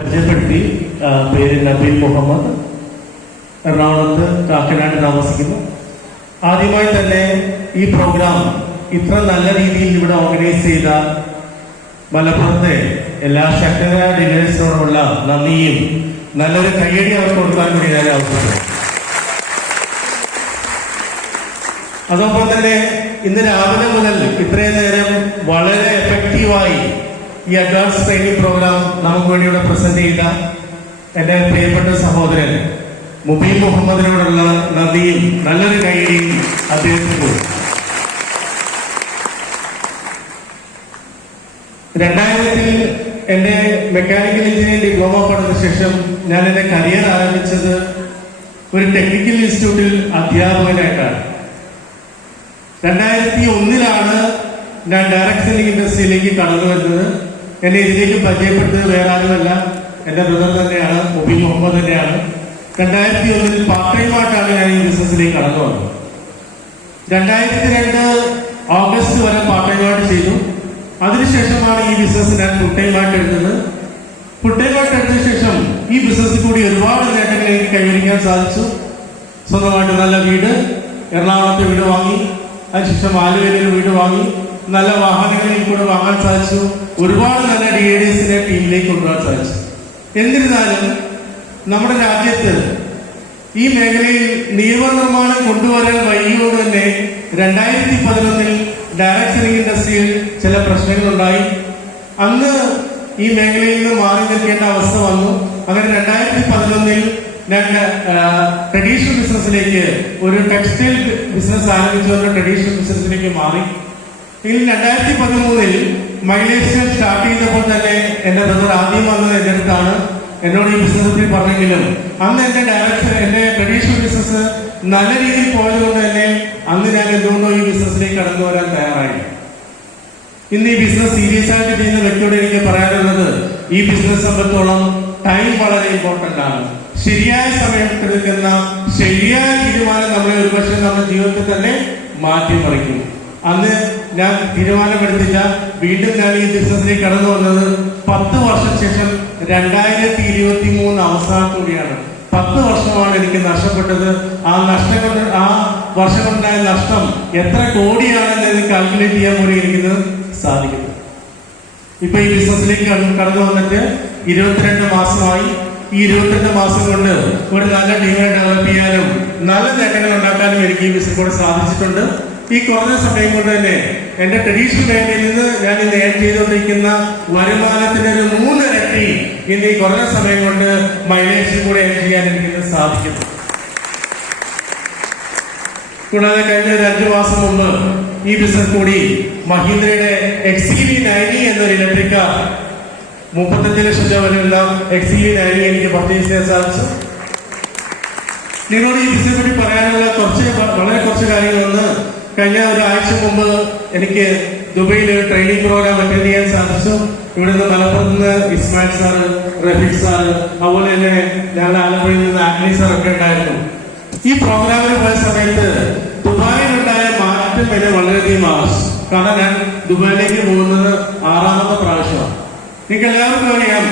പരിചയപ്പെടുത്തി. പേര് നബീൽ മുഹമ്മദ്, എറണാകുളത്ത് കാക്കനാട് താമസിക്കുന്നു. ആദ്യമായി തന്നെ ഈ പ്രോഗ്രാം ഇത്ര നല്ല രീതിയിൽ ഇവിടെ ഓർഗനൈസ് ചെയ്ത മലപ്പുറത്തെ എല്ലാ ശക്തരായ ഡീലേഴ്സിനോടുള്ള നന്ദിയും നല്ലൊരു കയ്യടി അവർക്ക് കൊടുക്കാൻ കൂടി ഞാൻ ആവശ്യപ്പെടുന്നു. അതോടൊപ്പം തന്നെ ഇന്ന് രാവിലെ മുതൽ ഇത്രയും നേരം വളരെ എഫക്റ്റീവായി ഈ അഡ്വാൻസ് ട്രെയിനിങ് പ്രോഗ്രാം നമുക്ക് വേണ്ടി ഇവിടെ പ്രസന്റ് ചെയ്ത എന്റെ പ്രിയപ്പെട്ട സഹോദരൻ മുബീൻ മുഹമ്മദിനോടുള്ള നന്ദിയും നല്ലൊരു കൈയടിയും അദ്ദേഹത്തിന് കൊടുത്തു. 2000-ൽ എന്റെ മെക്കാനിക്കൽ എഞ്ചിനീയറിംഗ് ഡിപ്ലോമ പഠന ശേഷം ഞാൻ എന്റെ കരിയർ ആരംഭിച്ചത് ഒരു ടെക്നിക്കൽ ഇൻസ്റ്റിറ്റ്യൂട്ടിൽ അധ്യാപകനായിട്ടാണ്. 2001-ലാണ് ഞാൻ ഡയറക്ട് സെല്ലിംഗ് ഇൻഡസ്ട്രിയിലേക്ക് കടന്നു വരുന്നത്. എന്നെ ഇതിലേക്ക് പരിചയപ്പെടുന്നത് വേറെ ആരുമല്ല, എന്റെ ബ്രദർ തന്നെയാണ്, മുബീൻ മുഹമ്മദ് തന്നെയാണ്. 2001-ൽ പാർട്ട് ടൈമായിട്ടാണ് ഞാൻ ഈ ബിസിനസ്സിലേക്ക് കടന്നു വന്നത്. 2002 ഓഗസ്റ്റ് വരെ പാർട്ട് ടൈമായിട്ട് ചെയ്തു. അതിനുശേഷമാണ് ഈ ബിസിനസ് ഞാൻ ഫുൾ ടൈമായിട്ട് എടുത്തത്. ഫുൾ ടൈമായിട്ട് എടുത്തതിനു ശേഷം ഈ ബിസിനസ്സിൽ കൂടി ഒരുപാട് നേട്ടങ്ങൾ എനിക്ക് കൈവരിക്കാൻ സാധിച്ചു. സ്വന്തമായിട്ട് നല്ല വീട്, എറണാകുളത്തെ വീട് വാങ്ങി, അതിനുശേഷം ആലുവയിൽ വീട് വാങ്ങി, നല്ല വാഹനങ്ങളിൽ കൂടെ വാങ്ങാൻ സാധിച്ചു. ഒരുപാട് നല്ല DADസിനെ ടീമിലേക്ക് കൊണ്ടുപോകാൻ സാധിച്ചു. എന്നിരുന്നാലും നമ്മുടെ രാജ്യത്ത് ഈ മേഖലയിൽ നിയമനിർമ്മാണം കൊണ്ടുവരാൻ വൈകിയോട് തന്നെ 2011-ൽ ഡയറക്ട് സെല്ലിംഗ് ഇൻഡസ്ട്രിയിൽ ചില പ്രശ്നങ്ങളുണ്ടായി. അന്ന് ഈ മേഖലയിൽ നിന്ന് മാറി നിൽക്കേണ്ട അവസ്ഥ വന്നു. അങ്ങനെ 2011-ൽ ഞാൻ ട്രഡീഷണൽ ബിസിനസ്സിലേക്ക്, ഒരു ടെക്സ്റ്റൈൽ ബിസിനസ് ആരംഭിച്ചുകൊണ്ട് ട്രഡീഷണൽ ബിസിനസ്സിലേക്ക് മാറി. എങ്കിൽ 2013-ൽ മൈലേഷ്യ സ്റ്റാർട്ട് ചെയ്തപ്പോൾ തന്നെ എന്റെ ബ്രദർ ആദ്യം വന്നത് എന്റെ അടുത്താണ്. എന്നോട് ഈ ബിസിനസ്സിൽ പറഞ്ഞെങ്കിലും അന്ന് എന്റെ ട്രഡീഷണൽ ബിസിനസ് നല്ല രീതിയിൽ പോയതുകൊണ്ട് തന്നെ അന്ന് ഞാൻ എന്തുകൊണ്ടോ ഈ ബിസിനസ്സിലേക്ക് കടന്നു വരാൻ തയ്യാറായി. ഇന്ന് ഈ ബിസിനസ് സീരിയസ് ആയിട്ട് ചെയ്യുന്ന വ്യക്തിയോട് എനിക്ക് പറയാനുള്ളത്, ഈ ബിസിനസ് സംബന്ധിച്ചോളം ടൈം വളരെ ഇമ്പോർട്ടന്റ് ആണ്. ശരിയായ സമയത്തെടുക്കുന്ന ശരിയായ തീരുമാനം നമ്മളെ ഒരുപക്ഷെ നമ്മുടെ ജീവിതത്തിൽ തന്നെ മാറ്റിമറിക്കും. അന്ന് ഞാൻ തീരുമാനമെടുത്തില്ല. വീണ്ടും ഞാൻ ഈ ബിസിനസ്സിലേക്ക് കടന്നു വന്നത് 10 വർഷം ശേഷം 2023 അവസാനത്തോടെയാണ്. 10 വർഷമാണ് എനിക്ക് നഷ്ടപ്പെട്ടത്. ആ വർഷം കൊണ്ടായ നഷ്ടം എത്ര കോടിയാണെന്ന് കാൽക്കുലേറ്റ് ചെയ്യാൻ പോലും എനിക്ക് സാധിക്കുന്നു. ഇപ്പൊ ഈ ബിസിനസ്സിലേക്ക് കടന്നു വന്നിട്ട് 22 മാസമായി. ഈ 22 മാസം കൊണ്ട് ഒരു നല്ല ടീമിനെ ഡെവലപ്പ് ചെയ്യാനും നല്ല നേട്ടങ്ങൾ ഉണ്ടാക്കാനും എനിക്ക് ഈ ബിസിനസ് കൂടെ സാധിച്ചിട്ടുണ്ട്. ഈ കുറഞ്ഞ സമയം കൊണ്ട് തന്നെ എന്റെ ട്രഡീഷണൽ മേഖലയിൽ നിന്ന് ഞാൻ ഇന്ന് ഏൺ ചെയ്തുകൊണ്ടിരിക്കുന്ന വരുമാനത്തിന്റെ ഒരു 3 ഇരട്ടി ഇന്ന് ഈ കുറഞ്ഞ സമയം കൊണ്ട് മൈലേജിൽ കൂടെ ഏൺ ചെയ്യാൻ എനിക്ക് സാധിക്കുന്നു. കൂടാതെ കഴിഞ്ഞ ഒരു 5 മാസം മുമ്പ് ഈ ബിസിനസ് കൂടി മഹീന്ദ്രയുടെ XEV90 എന്നൊരു ഇലക്ട്രിക് കാർ 35 ലക്ഷം രൂപ വരെയുള്ള XEV90 എനിക്ക് പർച്ചേസ് ചെയ്യാൻ സാധിച്ചു. നിങ്ങളോട് ഈ ബിസിനസ് കൂടി പറയാനുള്ള വളരെ കുറച്ച് കാര്യങ്ങളൊന്ന്, കഴിഞ്ഞ ഒരാഴ്ച മുമ്പ് എനിക്ക് ദുബൈയിൽ ട്രെയിനിങ് പ്രോഗ്രാം അറ്റൻഡ് ചെയ്യാൻ സാധിച്ചു. ഇവിടുന്ന് മലപ്പുറത്ത് നിന്ന് ഇസ്മായിൽ സാറ്, റഫീഖ് സാറ്, അതുപോലെ തന്നെ ഞങ്ങളുടെ ആലപ്പുഴയിൽ നിന്ന് ആഗ്നി സാർ ഒക്കെ ഉണ്ടായിരുന്നു. ഈ പ്രോഗ്രാമിന് പോയ സമയത്ത് ദുബായിലുണ്ടായ മാറ്റം എന്നെ വളരെയധികം ആവശ്യം. കാരണം ഞാൻ ദുബായിലേക്ക് പോകുന്നത് 6ാമത്തെ പ്രാവശ്യമാണ്. നിങ്ങൾക്ക് എല്ലാവർക്കും അറിയാം,